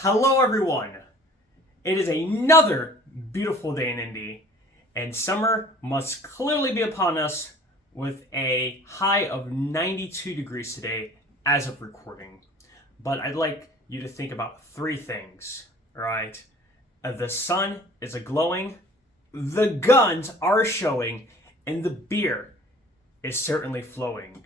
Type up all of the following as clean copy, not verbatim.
Hello everyone! It is another beautiful day in Indy, and summer must clearly be upon us with a high of 92 degrees today as of recording. But I'd like you to think about three things, right? The sun is a-glowing, the guns are showing, and the beer is certainly flowing.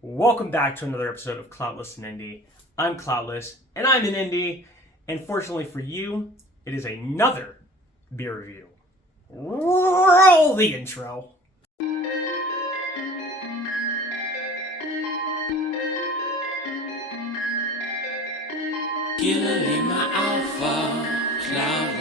Welcome back to another episode of Klaudless in Indy. I'm Klaudless, and I'm in Indy, and fortunately for you, it is another beer review. Roll the intro. Gilly, my alpha, Klaudless.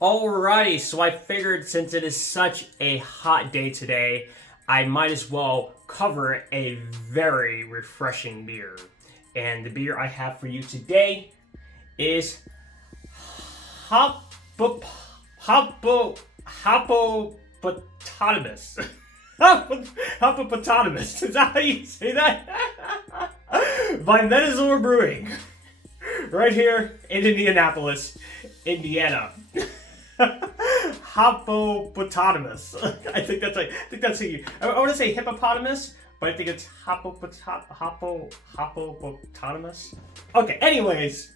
Alrighty, so I figured since it is such a hot day today, I might as well cover a very refreshing beer. And the beer I have for you today is Hoppopotamus. Hoppopotamus. Is that how you say that? By MetaZOA Brewing. Right here in Indianapolis, Indiana. Hoppopotamus. I think that's who you. I want to say hippopotamus, but I think it's hoppopotamus. Okay. Anyways,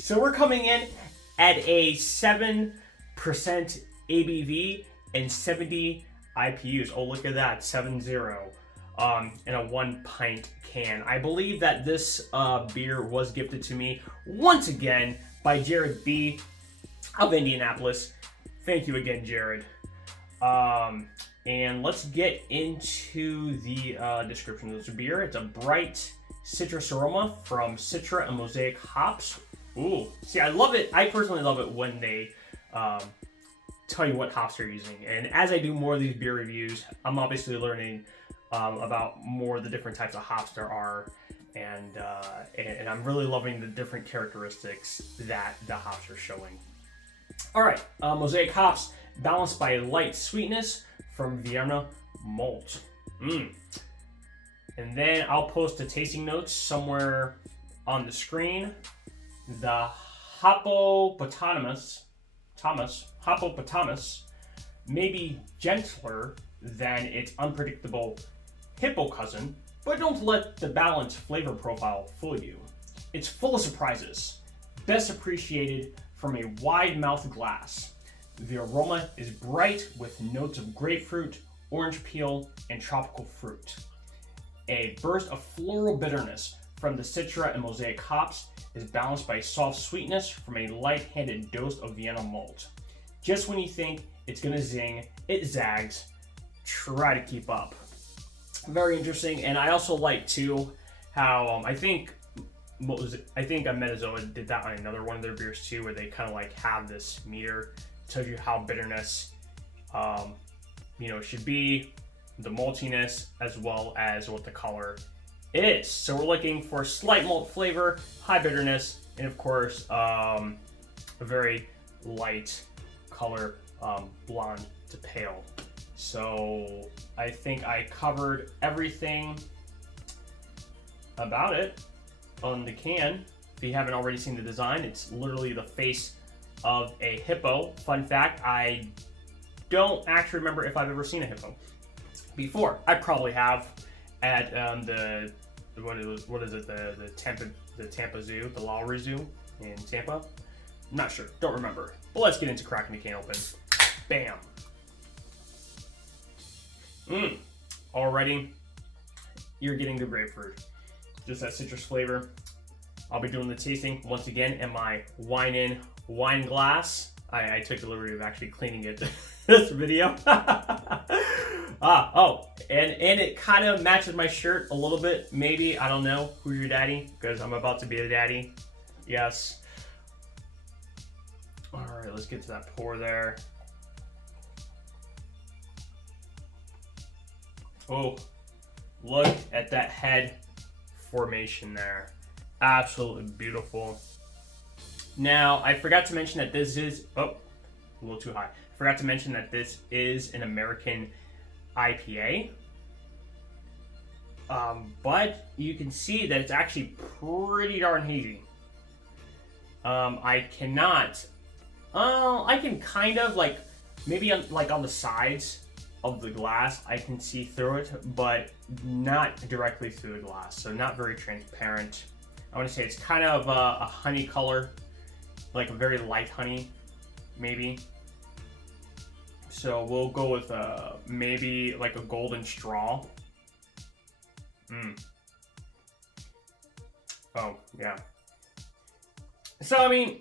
so we're coming in at a 7% ABV and 70 IPUs. Oh, look at that, 7-0. In a 1 pint can. I believe that this beer was gifted to me once again by Jared B. of Indianapolis. Thank you again, Jared. And let's get into the description of this beer. It's a bright citrus aroma from Citra and Mosaic hops. Ooh, see, I love it. I personally love it when they tell you what hops they're using. And as I do more of these beer reviews, I'm obviously learning about more of the different types of hops there are. And I'm really loving the different characteristics that the hops are showing. Alright, Mosaic hops balanced by light sweetness from Vienna malt. And then I'll post the tasting notes somewhere on the screen. The Hoppopotamus may be gentler than its unpredictable hippo cousin, but don't let the balanced flavor profile fool you. It's full of surprises, best appreciated from a wide-mouthed glass. The aroma is bright with notes of grapefruit, orange peel, and tropical fruit. A burst of floral bitterness from the Citra and Mosaic hops is balanced by soft sweetness from a light-handed dose of Vienna malt. Just when you think it's gonna zing, it zags. Try to keep up. Very interesting, and I also like too how I think MetaZOA did that on another one of their beers too, where they kind of like have this meter, tells you how bitterness, should be, the maltiness, as well as what the color is. So we're looking for slight malt flavor, high bitterness, and of course, a very light color, blonde to pale. So I think I covered everything about it on the can. If you haven't already seen the design, it's literally the face of a hippo. Fun fact, I don't actually remember if I've ever seen a hippo before. I probably have at the Tampa Zoo, the Lowry Zoo in Tampa. I'm not sure, don't remember. But let's get into cracking the can open. Bam. Already, you're getting the grapefruit. Just that citrus flavor. I'll be doing the tasting once again in my wine glass. I took the liberty of actually cleaning it this video. And it kind of matches my shirt a little bit, maybe. I don't know. Who's your daddy? Because I'm about to be a daddy. Yes. All right, let's get to that pour there. Oh, Look at that head formation there. Absolutely beautiful. Now, I forgot to mention that this is, oh, a little too high. Forgot to mention that this is an American IPA. But you can see that it's actually pretty darn hazy. I cannot, I can kind of like, maybe on the sides of the glass, I can see through it, but not directly through the glass, so not very transparent. I want to say it's kind of a honey color, like a very light honey, maybe. So we'll go with maybe like a golden straw. Oh, yeah. So, I mean,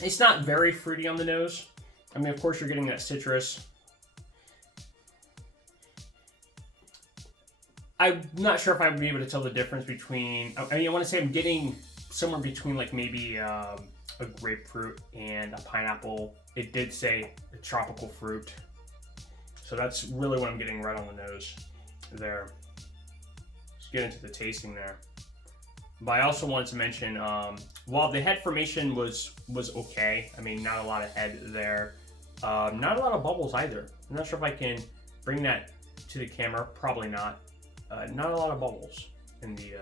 it's not very fruity on the nose. I mean, of course, you're getting that citrus. I'm not sure if I would be able to tell the difference between... I mean, I want to say I'm getting somewhere between, like, maybe a grapefruit and a pineapple. It did say a tropical fruit. So that's really what I'm getting right on the nose there. Let's get into the tasting there. But I also wanted to mention, while the head formation was okay, I mean, not a lot of head there. Not a lot of bubbles either. I'm not sure if I can bring that to the camera. Probably not. Not a lot of bubbles in the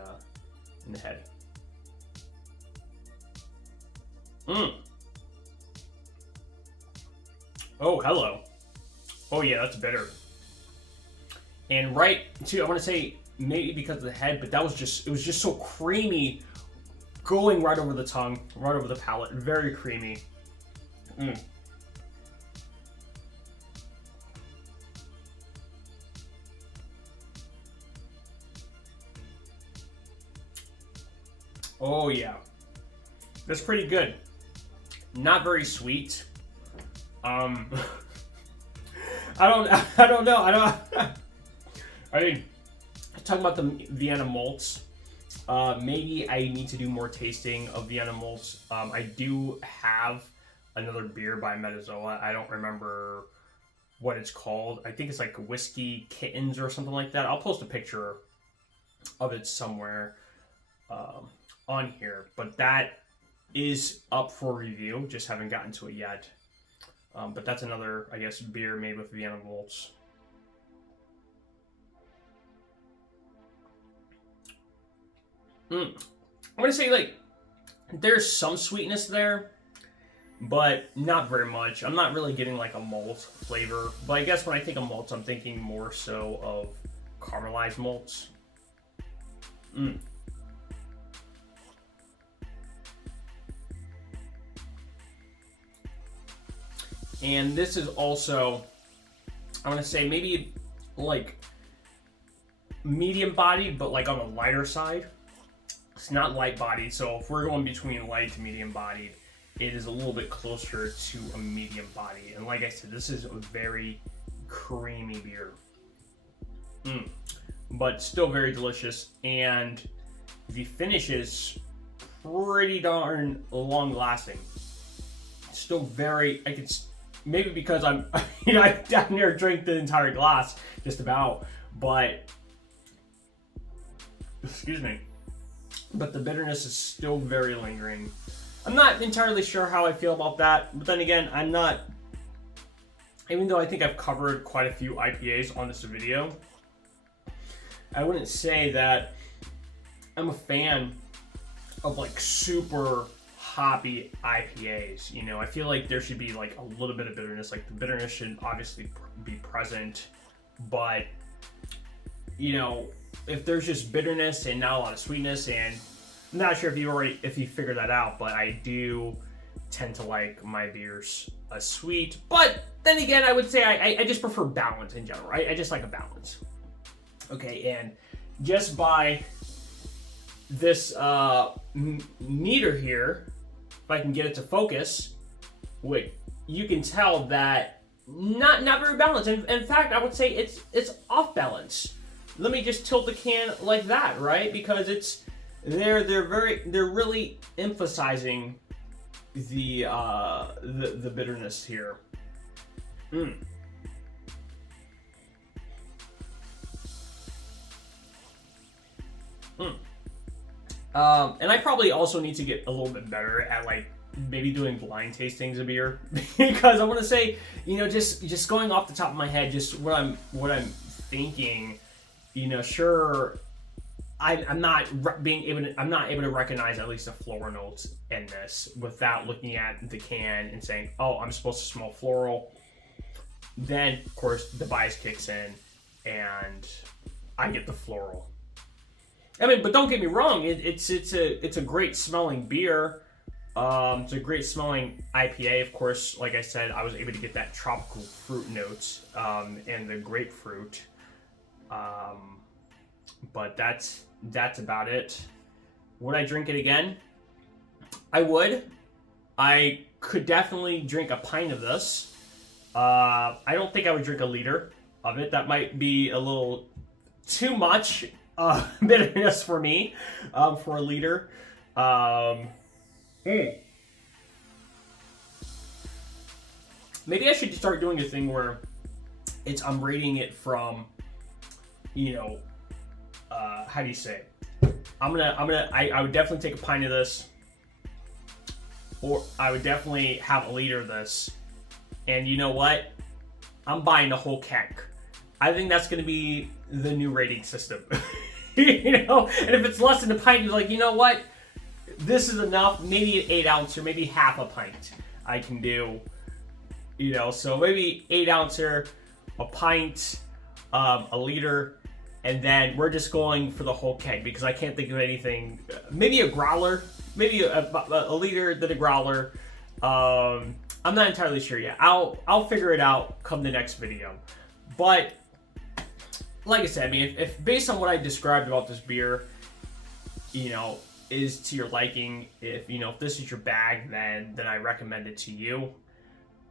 head. Oh, hello. Oh yeah, that's bitter. And right too, I want to say maybe because of the head, but it was just so creamy, going right over the tongue, right over the palate, very creamy. Oh yeah, that's pretty good. Not very sweet. I don't know. I mean, talking about the Vienna malts. Maybe I need to do more tasting of Vienna malts. I do have another beer by MetaZOA. I don't remember what it's called. I think it's like Whiskey Kittens or something like that. I'll post a picture of it somewhere on here. But that is up for review. Just haven't gotten to it yet. But that's another, I guess, beer made with Vienna malts. I'm gonna say, like, there's some sweetness there, but not very much. I'm not really getting like a malt flavor, but I guess when I think of malts, I'm thinking more so of caramelized malts. And this is also, I want to say, maybe like medium bodied, but like on the lighter side. It's not light bodied, so if we're going between light to medium bodied, it is a little bit closer to a medium body. And like I said, this is a very creamy beer. But still very delicious, and the finish is pretty darn long lasting. Still very, I could, maybe because I'm, I damn near drank the entire glass, just about, but, excuse me. But the bitterness is still very lingering. I'm not entirely sure how I feel about that, but then again, I'm not, even though I think I've covered quite a few IPAs on this video, I wouldn't say that I'm a fan of like super hoppy IPAs. You know, I feel like there should be like a little bit of bitterness. Like the bitterness should obviously be present, but you know, if there's just bitterness and not a lot of sweetness, and I'm not sure if you figured that out, but I do tend to like my beers sweet. But then again, I would say I just prefer balance in general. I just like a balance. Okay, and just by this meter here, if I can get it to focus, wait, you can tell that not very balanced. In fact, I would say it's off balance. Let me just tilt the can like that, right? Because they're really emphasizing the bitterness here. And I probably also need to get a little bit better at like maybe doing blind tastings of beer because I want to say, you know, just going off the top of my head, just what I'm thinking, you know, sure. I'm not able to recognize at least the floral notes in this without looking at the can and saying, oh, I'm supposed to smell floral. Then, of course, the bias kicks in and I get the floral. I mean, but don't get me wrong, it's a great smelling beer. It's a great smelling IPA. Of course, like I said, I was able to get that tropical fruit notes and the grapefruit. But that's about it. Would I drink it again? I would. I could definitely drink a pint of this. I don't think I would drink a liter of it. That might be a little too much bitterness for me for a liter. Maybe I should start doing a thing where I'm rating it from, you know, how do you say? I would definitely take a pint of this, or I would definitely have a liter of this, and you know what? I'm buying the whole keg. I think that's going to be the new rating system. You know, and if it's less than a pint, you're like, you know what? This is enough. Maybe an 8 ounce or maybe half a pint I can do. You know, so maybe 8 ouncer, a pint, a liter. And then we're just going for the whole keg because I can't think of anything. Maybe a growler, maybe a liter, then a growler. I'm not entirely sure yet. I'll figure it out come the next video. But like I said, I mean, if based on what I described about this beer, you know, is to your liking, if this is your bag, then I recommend it to you.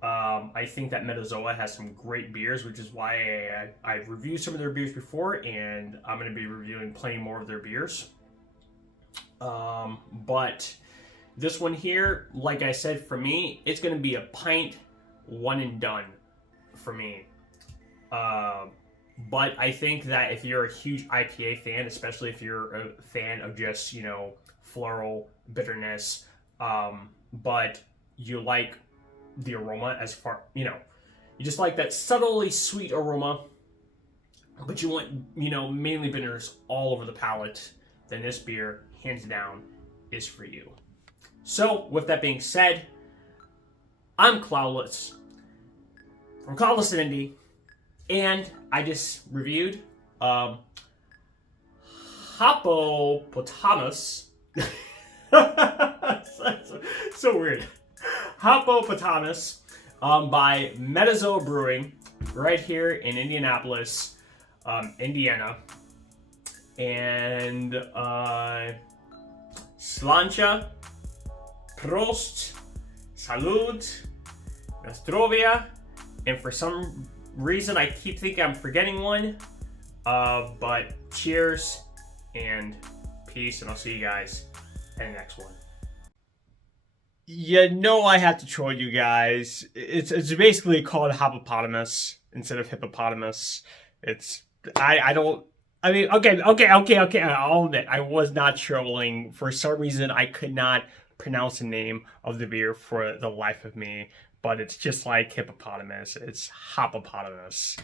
I think that MetaZOA has some great beers, which is why I've reviewed some of their beers before, and I'm going to be reviewing plenty more of their beers. But this one here, like I said, for me, it's going to be a pint, one and done for me. But I think that if you're a huge IPA fan, especially if you're a fan of just, you know, floral bitterness, but you like the aroma as far, you know, you just like that subtly sweet aroma, but you want, you know, mainly bitterness all over the palate, then this beer, hands down, is for you. So, with that being said, I'm Klaudless from Klaudless in Indy, and I just reviewed Hoppopotamus. so weird. Hoppopotamus by MetaZOA Brewing right here in Indianapolis, Indiana. And Slancha, Prost, Salud, Nastrovia, and for some reason I keep thinking I'm forgetting one, but cheers and peace, and I'll see you guys in the next one. You know I have to troll you guys. It's basically called Hoppopotamus instead of hippopotamus. Okay. I'll admit I was not trolling. For some reason I could not pronounce the name of the beer for the life of me. But it's just like hippopotamus. It's Hoppopotamus.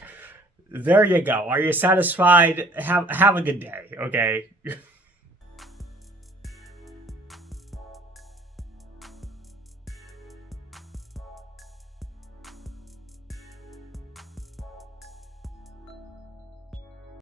There you go. Are you satisfied? Have a good day, okay?